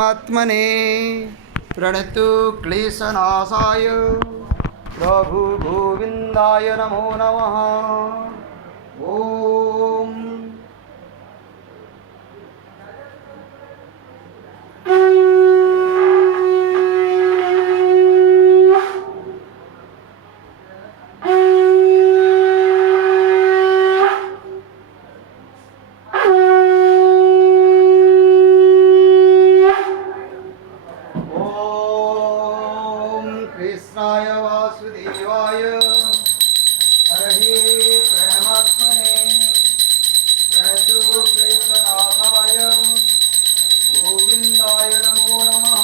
आत्मने प्रणतु क्लेशनाशाय प्रभु गोविंदाय नमो नमः। ओम कृष्णाय वासुदेवाय हरये प्रणमात्मने प्रणतु क्लेशनाशाय गोविंदाय नमो नमः।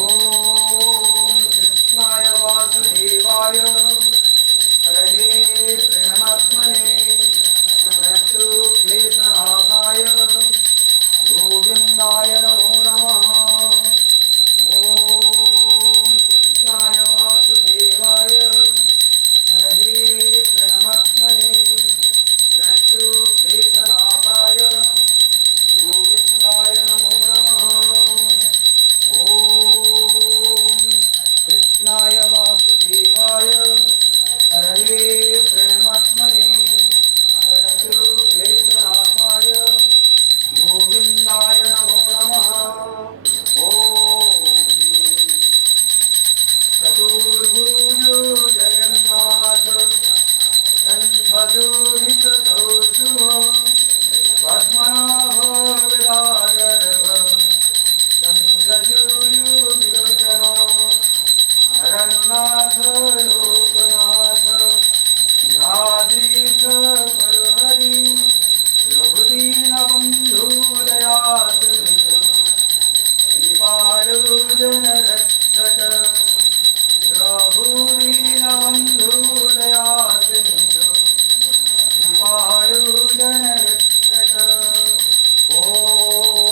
ओम कृष्णाय वासुदेवाय हरये प्रणमात्मने प्रणतु क्लेशनाशाय गोविंदाय नमो नमः। कृष्णाय वासुदेवाय हरये प्रणमात्मने प्रणतु क्लेशनाशाय गोविंदाय नमो नमः। ओम चतुर्भुजो जगन्नाथ कंठजोनितौ शुभं पद्मनाभ विराजरव चन्द्रसूर्यविलोचन जगन्नाथ लोकनाथ यादीश हरि रघुदीनबन्धु दयासिन्धु कृपालु जनरक्षक रघुदीनबन्धु दयासिन्धु कृपालु जनरक्षक। ओम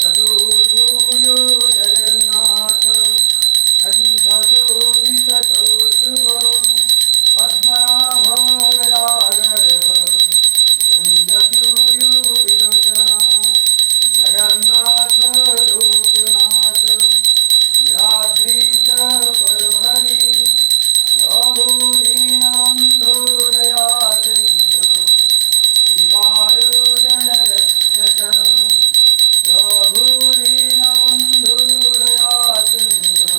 चतुर्भुजो जगन्नाथ कंठशोभितौ शुभं पद्मनाभ विराजरव चन्द्रसूर्यविलोचन जगन्नाथ लोकनाथ निराद्रीश परहरि रघुदीनबन्धु दयासिन्धु कृपालु जनरक्षक रघुदीनबन्धु दयासिन्धु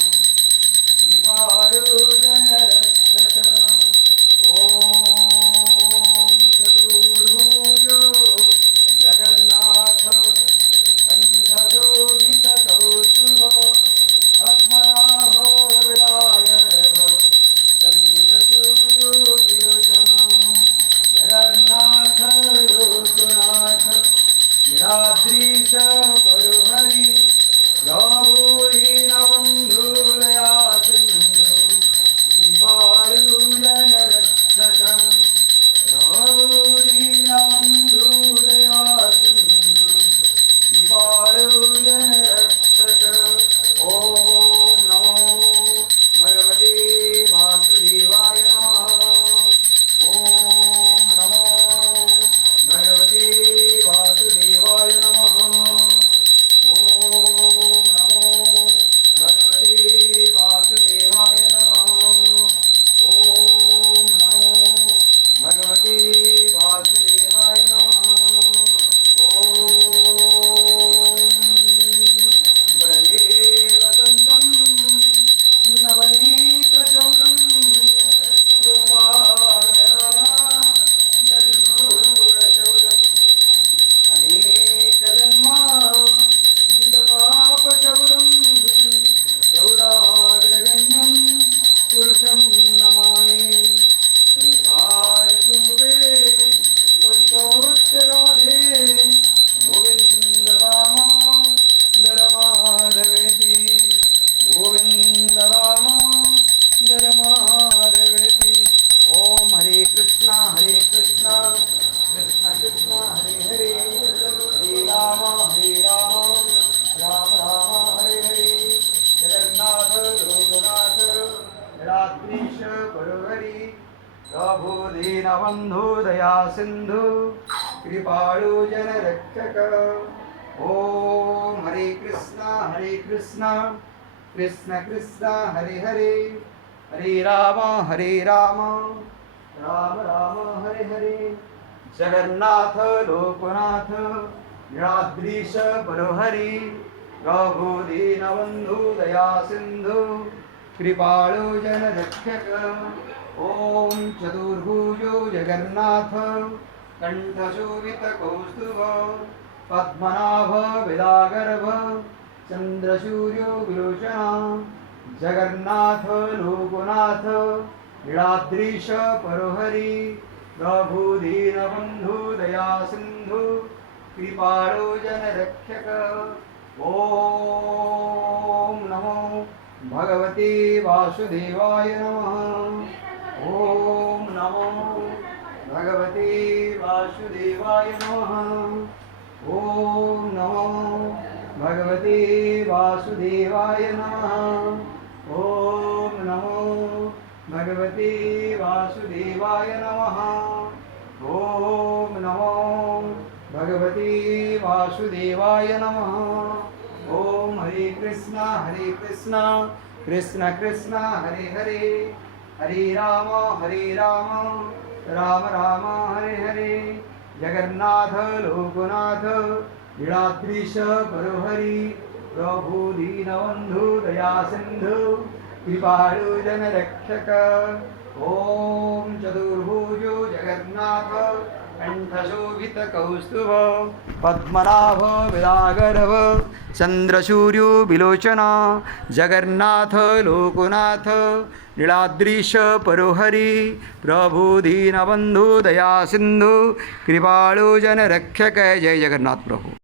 कृपालु जनरक्षक। ओम चतुर्भुजो जगन्नाथ कंठशोभितौ शुभं पद्मनाभ विराजरव चन्द्रसूर्यविलोचन जगन्नाथ लोकनाथ निराद्रीश परहरि रघुदीनबन्धु दयासिन्धु कृपालु जनरक्षक रघुदीनबन्धु दयासिन्धु कृपालु जनरक्षक। ओम नमो भगवते वासुदेवाय नमः। ओम नमो भगवते वासुदेवाय नमः। ओम नमो भगवते वासुदेवाय नमः। ओम नमो भगवते वासुदेवाय नमः। ओम ब्रजे वसन्तं नवनीतचौरं गोपालचौरम् अनेकजन्मापापचौरं चौराग्रगण्यं पुरुषं नमामि। संसारकूपे पतितोत्तराधे गोविन्द दामोदर माधवेति गोविन्द दामोदर माधवेति। ओम हरे कृष्णा कृष्ण कृष्ण हरे हरे हरे राम राम राम हरे हरे। जगन्नाथ लोकनाथ निराद्रीश परहरि रघुदीनबन्धु दया सिन्धु कृपाळु जनरक्षक। ओम हरे कृष्णा कृष्ण कृष्ण हरे हरे, हरे राम राम राम हरे हरे। जगन्नाथ लोकनाथ नीलाद्रीश बलहरि, प्रभु दीनबंधु दया सिंधु, कृपाळु जनरक्षक। ओम चतुर्भुजो जगन्नाथ कंठशोभित कौस्तुभ, पद्मनाभ विदागर्भ चंद्रसूर्यो विलोचना, जगन्नाथ लोकनाथ नीलाद्रीश बलहरि, प्रभु दीनबंधु दया सिंधु, कृपाळु जनरक्षक। ओम नमो भगवते वासुदेवाय नमः। ओम नमो भगवते वासुदेवाय नमः। ओम नमो भगवते वासुदेवाय नमः। ओम नमो भगवते वासुदेवाय नमः। ओम नमो भगवते वासुदेवाय नमः। ओम हरे कृष्णा कृष्ण कृष्ण हरे हरे, हरे राम राम राम हरे हरे। जगन्नाथ लोकनाथ नीलाद्रीश बलहरि, प्रभु दीनबंधु दया सिंधु, कृपाळु जनरक्षक। ओम चतुर्भुजो जगन्नाथ कंठशोभित कौस्तुभ, पद्मनाभ विदागर्भ चंद्रसूर्यो विलोचना, जगन्नाथ लोकनाथ नीलाद्रीश बलहरि, प्रभु दीनबंधु दया सिंधु, कृपाळु जनरक्षक। जय जगन्नाथ प्रभु।